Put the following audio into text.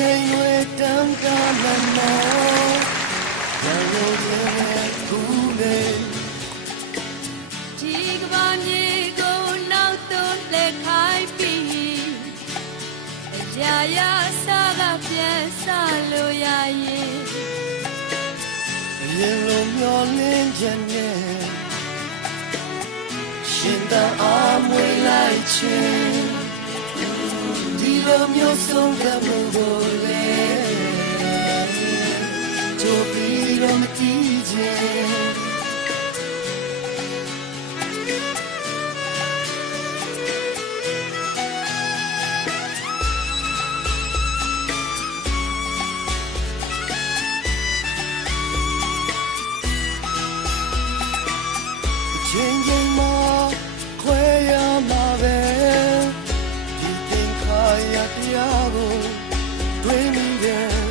ချိန်ရွယ်တန်းကမမောရန်လို့ရဲ့ကူလေဒီကဘာမြေကိုနောက်သွန်းလက်ခိုင်းပြီးရာရာစားကပြန်စားလို့ရရင်ရင်လုံးမျောလင်းခြင်းနဲ့ရှင်သာအားမွေးလိုက်ခြင်းဒီလိုမျိုးဆုံးကမှုကိုလေချိုးပြီးတော့မကြည့်ခြင်းချင်းချင်းမှာခွဲရမှာပဲဒီသင်္ခါရတရားကိုတွေးမိတယ်